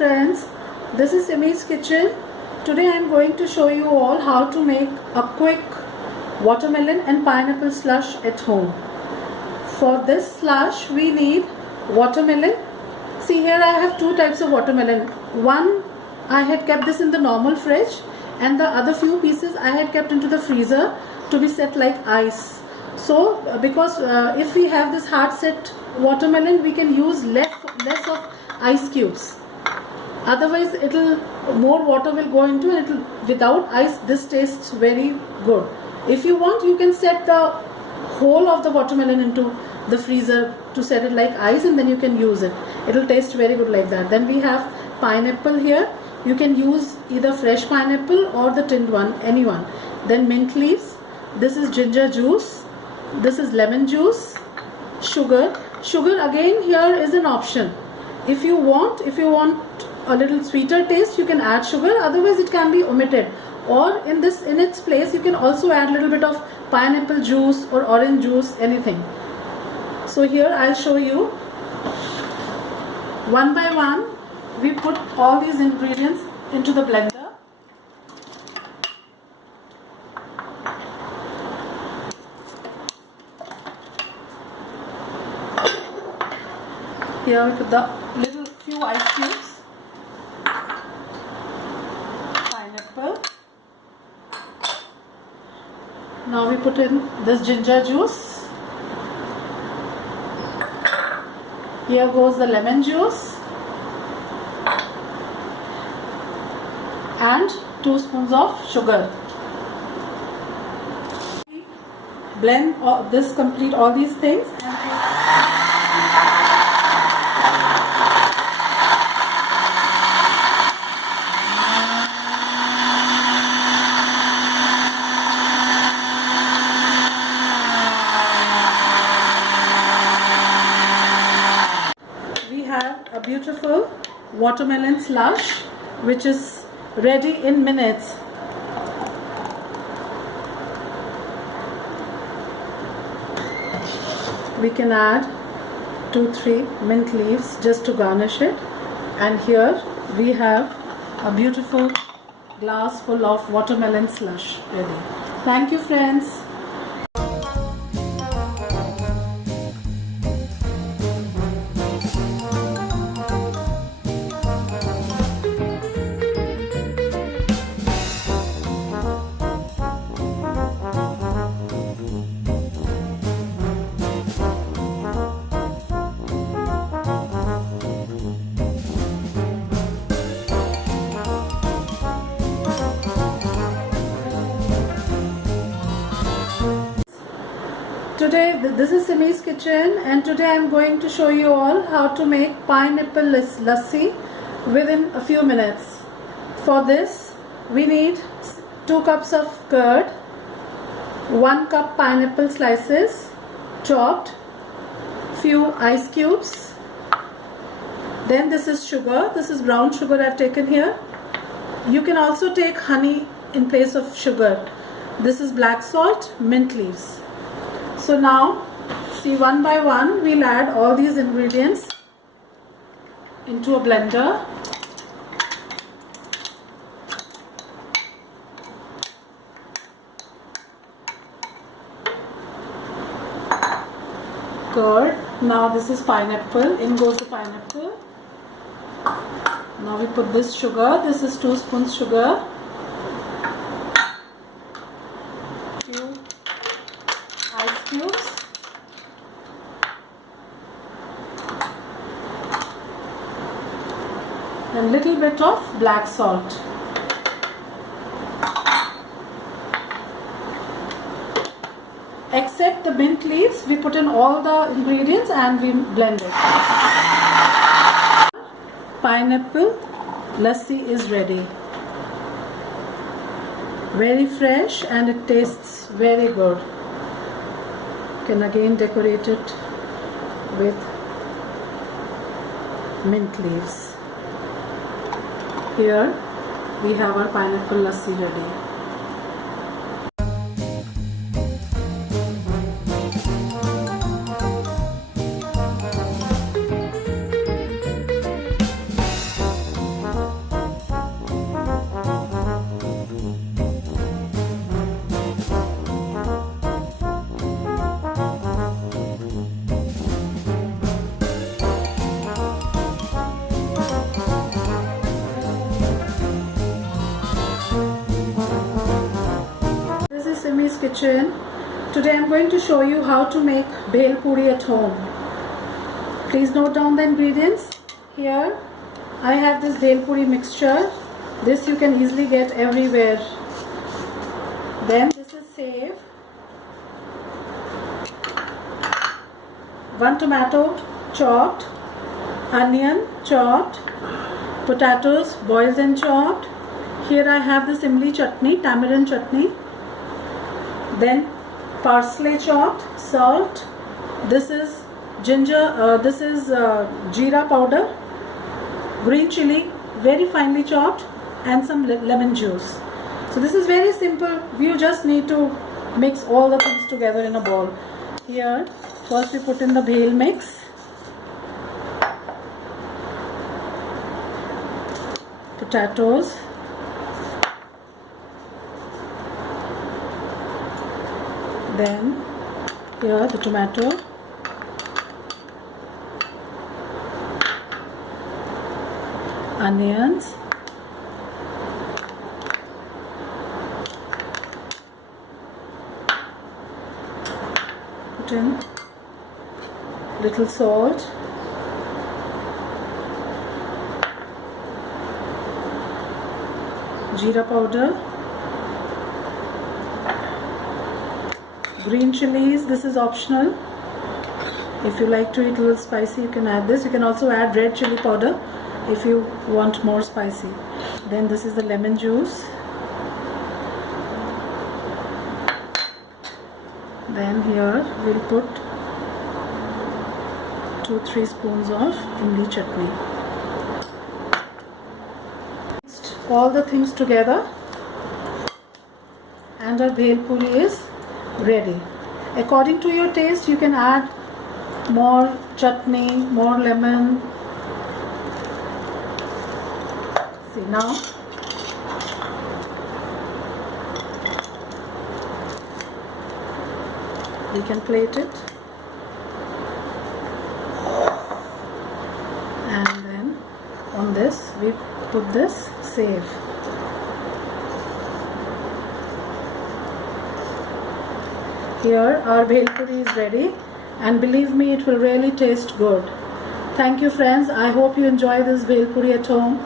friends, this is Simi's kitchen. Today I am going to show you all how to make a quick watermelon and pineapple slush at home. For this slush we need watermelon. See, here I have two types of watermelon. One, I had kept this in the normal fridge, and the other few pieces I had kept into the freezer to be set like ice. So because if we have this hard set watermelon, we can use less of ice cubes. Otherwise more water will go into it. Without ice, this tastes very good. If you want, you can set the whole of the watermelon into the freezer to set it like ice, and then you can use it. It will taste very good like that. Then we have pineapple here. You can use either fresh pineapple or the tinned one, anyone. Then mint leaves. This is ginger juice. This is lemon juice. Sugar. Sugar again here is an option. If you want a little sweeter taste, you can add sugar. Otherwise, it can be omitted. Or in its place, you can also add a little bit of pineapple juice or orange juice, anything. So here I'll show you. One by one, we put all these ingredients into the blender. Here we put the few ice cubes, pineapple. Now we put in this ginger juice. Here goes the lemon juice and 2 spoons of sugar. Blend complete all these things, a beautiful watermelon slush which is ready in minutes. We can add 2-3 mint leaves just to garnish it, and here we have a beautiful glass full of watermelon slush ready. Thank you, friends. Today, this is Simi's kitchen, and today I am going to show you all how to make pineapple lassi within a few minutes. For this, we need 2 cups of curd, 1 cup pineapple slices, chopped, few ice cubes. Then this is sugar. This is brown sugar I have taken here. You can also take honey in place of sugar. This is black salt, mint leaves. So now, see, one by one we'll add all these ingredients into a blender. Curd. Now this is pineapple. In goes the pineapple. Now we put this sugar. This is 2 spoons sugar. Few ice cubes, and little bit of black salt. Except the mint leaves, we put in all the ingredients and we blend it. Pineapple lassi is ready. Very fresh, and it tastes very good. Can again decorate it with mint leaves. Here we have our pineapple lassi ready. Kitchen. Today I am going to show you how to make bhel puri at home. Please note down the ingredients. Here I have this bhel puri mixture. This you can easily get everywhere. Then this is save, 1 tomato chopped, onion chopped, potatoes boiled and chopped. Here I have this imli chutney, tamarind chutney. Then parsley chopped, salt. This is ginger. This is jeera powder, green chili, very finely chopped, and some lemon juice. So this is very simple. You just need to mix all the things together in a bowl. Here, first we put in the bhel mix. Potatoes. Then here the tomato. Onions. Put in little salt. Jeera powder. Green chilies, this is optional. If you like to eat a little spicy, you can add this. You can also add red chili powder if you want more spicy. Then this is the lemon juice. Then here we'll put 2-3 spoons of imli chutney. Mixed all the things together and our bhel puri is ready. According to your taste, you can add more chutney, more lemon. See now. We can plate it. And then on this we put this save. Here our bhel puri is ready, and believe me, it will really taste good. Thank you friends. I hope you enjoy this bhel puri at home.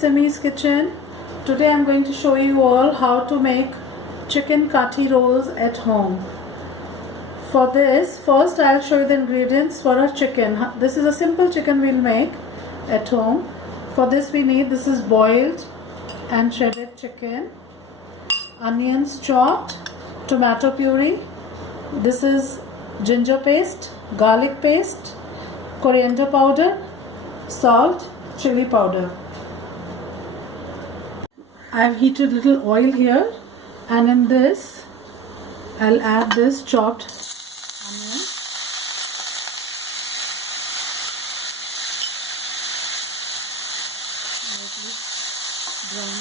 Simi's Kitchen. Today I am going to show you all how to make chicken kathi rolls at home. For this, first I'll show you the ingredients for our chicken. This is a simple chicken we'll make at home. For this we need, this is boiled and shredded chicken, onions chopped, tomato puree, this is ginger paste, garlic paste, coriander powder, salt, chili powder. I have heated little oil here, and in this I'll add this chopped onion. Lightly brown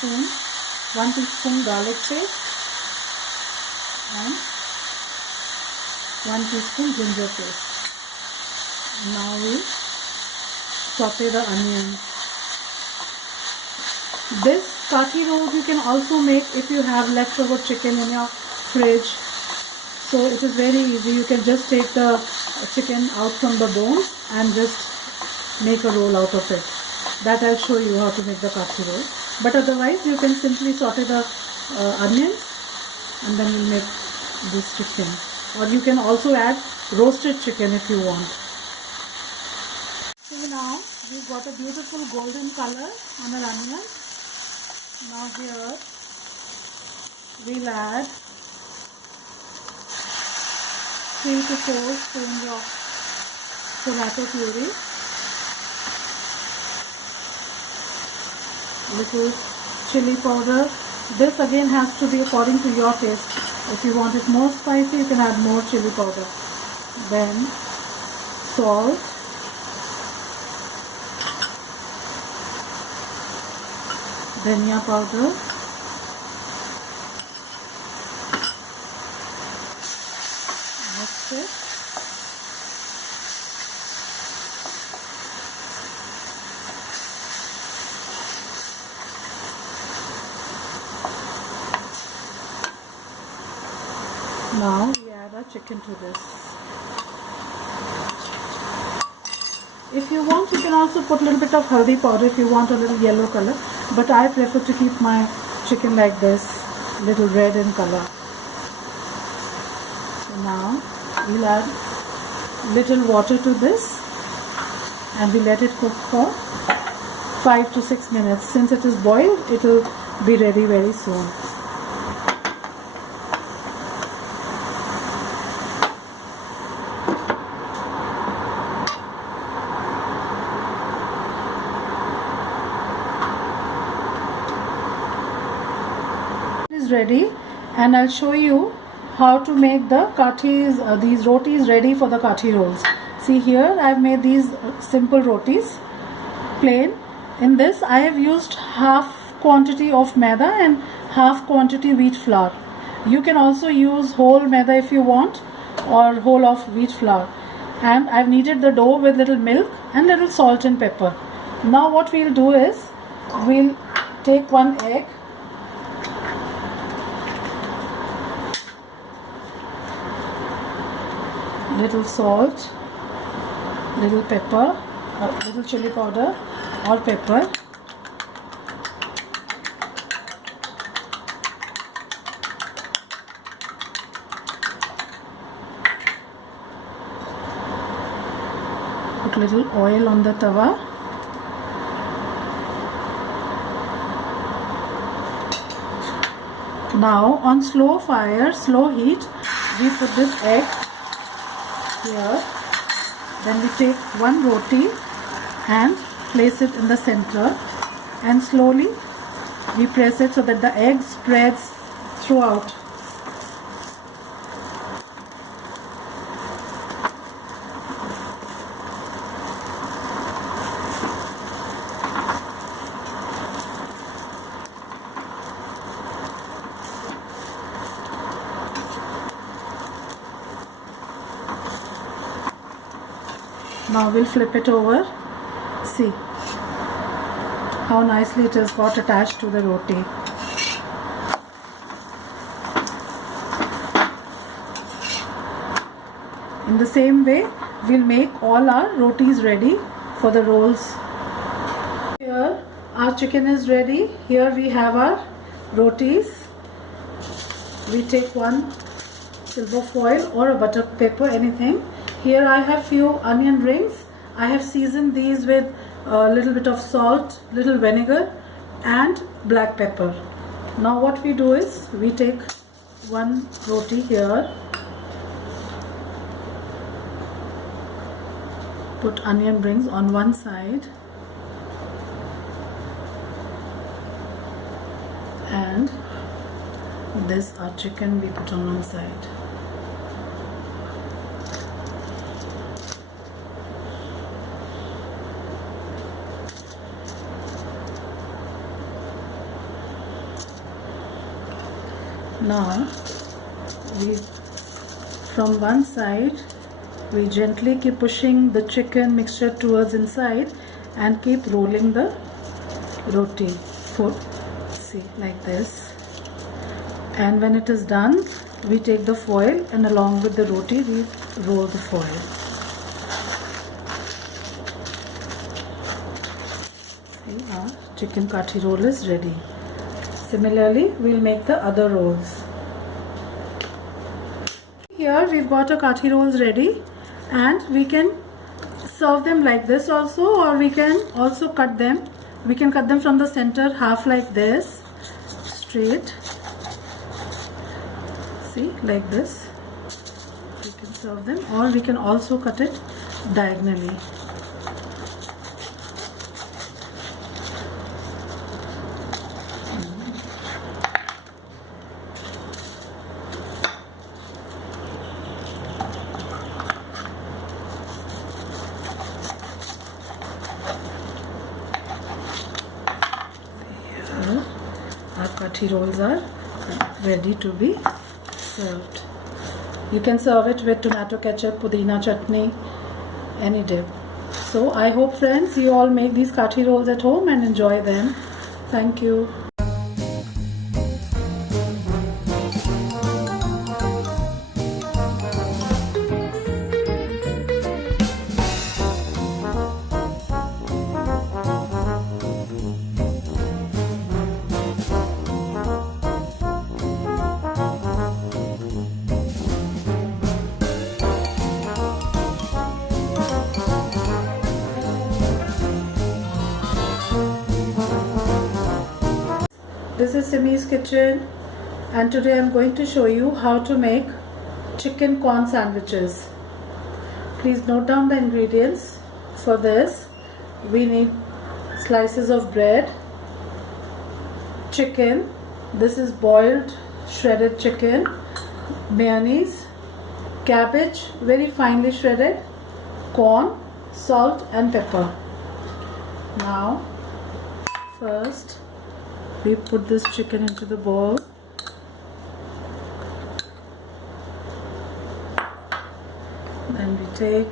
them. One teaspoon garlic paste. And 1 teaspoon ginger paste. Now we saute the onions. This kathi rolls you can also make if you have leftover chicken in your fridge. So it is very easy. You can just take the chicken out from the bone and just make a roll out of it. That I'll show you how to make the kathi roll. But otherwise you can simply saute the onions and then you'll make this chicken. Or you can also add roasted chicken if you want. So now we've got a beautiful golden color on our onion. Now here we'll add 3 to 4 spoons of tomato puree, little chili powder. This again has to be according to your taste. If you want it more spicy, you can add more chili powder. Then salt, dhania powder, mix it. Now we add our chicken to this. If you want, you can also put a little bit of haldi powder if you want a little yellow color, but I prefer to keep my chicken like this, little red in color. So now we'll add little water to this and we let it cook for 5 to 6 minutes. Since it is boiled, it will be ready very soon. Ready, and I'll show you how to make the kathis, these rotis ready for the kathi rolls. See here, I've made these simple rotis, plain. In this I have used half quantity of maida and half quantity wheat flour. You can also use whole maida if you want, or whole of wheat flour. And I've kneaded the dough with little milk and little salt and pepper. Now what we'll do is, we'll take one egg, little salt, little pepper, little chili powder or pepper, put little oil on the tawa, now on slow fire, slow heat, we put this egg here. Then we take one roti and place it in the center, and slowly we press it so that the egg spreads throughout. Now we'll flip it over. See how nicely it has got attached to the roti. In the same way, we'll make all our rotis ready for the rolls. Here our chicken is ready. Here we have our rotis. We take one silver foil or a butter paper, anything. Here I have few onion rings. I have seasoned these with a little bit of salt, little vinegar and black pepper. Now what we do is, we take one roti here, put onion rings on one side and this our chicken we put on one side. Now from one side we gently keep pushing the chicken mixture towards inside and keep rolling the roti. See, like this. And when it is done, we take the foil and along with the roti we roll the foil. See, our chicken kathi roll is ready. Similarly, we'll make the other rolls. Here we've got our kathi rolls ready, and we can serve them like this also, or we can also cut them. We can cut them from the center, half like this, straight. See, like this. We can serve them, or we can also cut it diagonally. Our kathi rolls are ready to be served. You can serve it with tomato ketchup, pudina chutney, any dip. So I hope friends you all make these kathi rolls at home and enjoy them. Thank you. This is Simi's kitchen, and today I am going to show you how to make chicken corn sandwiches. Please note down the ingredients. For this we need slices of bread, chicken, this is boiled shredded chicken, mayonnaise, cabbage very finely shredded, corn, salt and pepper. Now first we put this chicken into the bowl. Then we take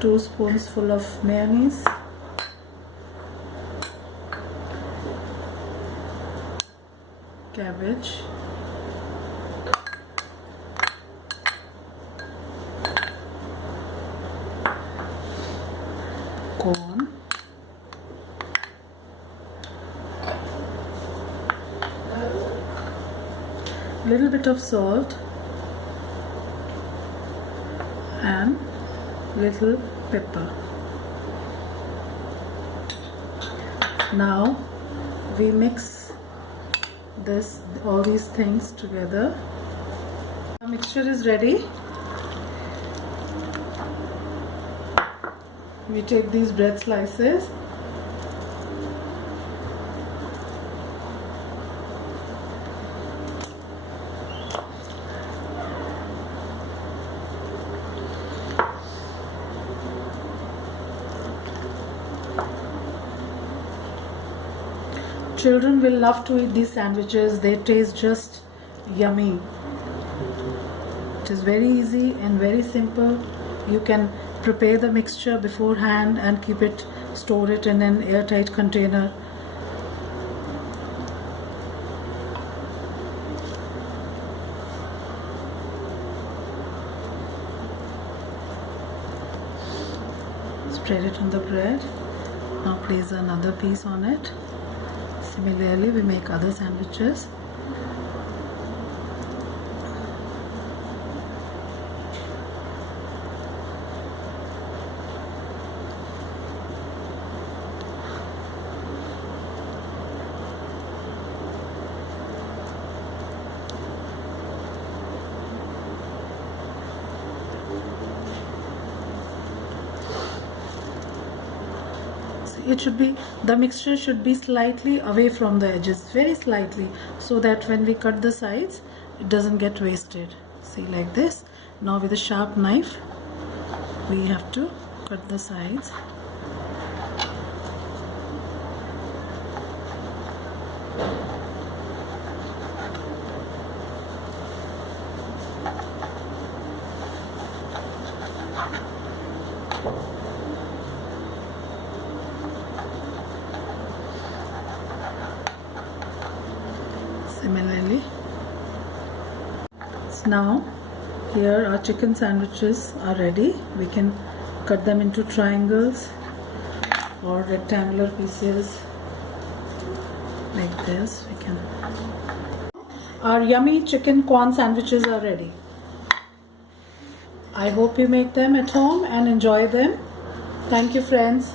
2 spoonsful of mayonnaise, cabbage, corn, little bit of salt and little pepper. Now we mix all these things together. Our mixture is ready. We take these bread slices, children will love to eat these sandwiches. They taste just yummy. It is very easy and very simple. You can prepare the mixture beforehand and store it in an airtight container. Spread it on the bread. Now place another piece on it. Similarly, we make other sandwiches. The mixture should be slightly away from the edges, very slightly, so that when we cut the sides it doesn't get wasted. See, like this. Now with a sharp knife we have to cut the sides. Similarly, so now here our chicken sandwiches are ready. We can cut them into triangles or rectangular pieces like this. Our yummy chicken corn sandwiches are ready. I hope you make them at home and enjoy them. Thank you, friends.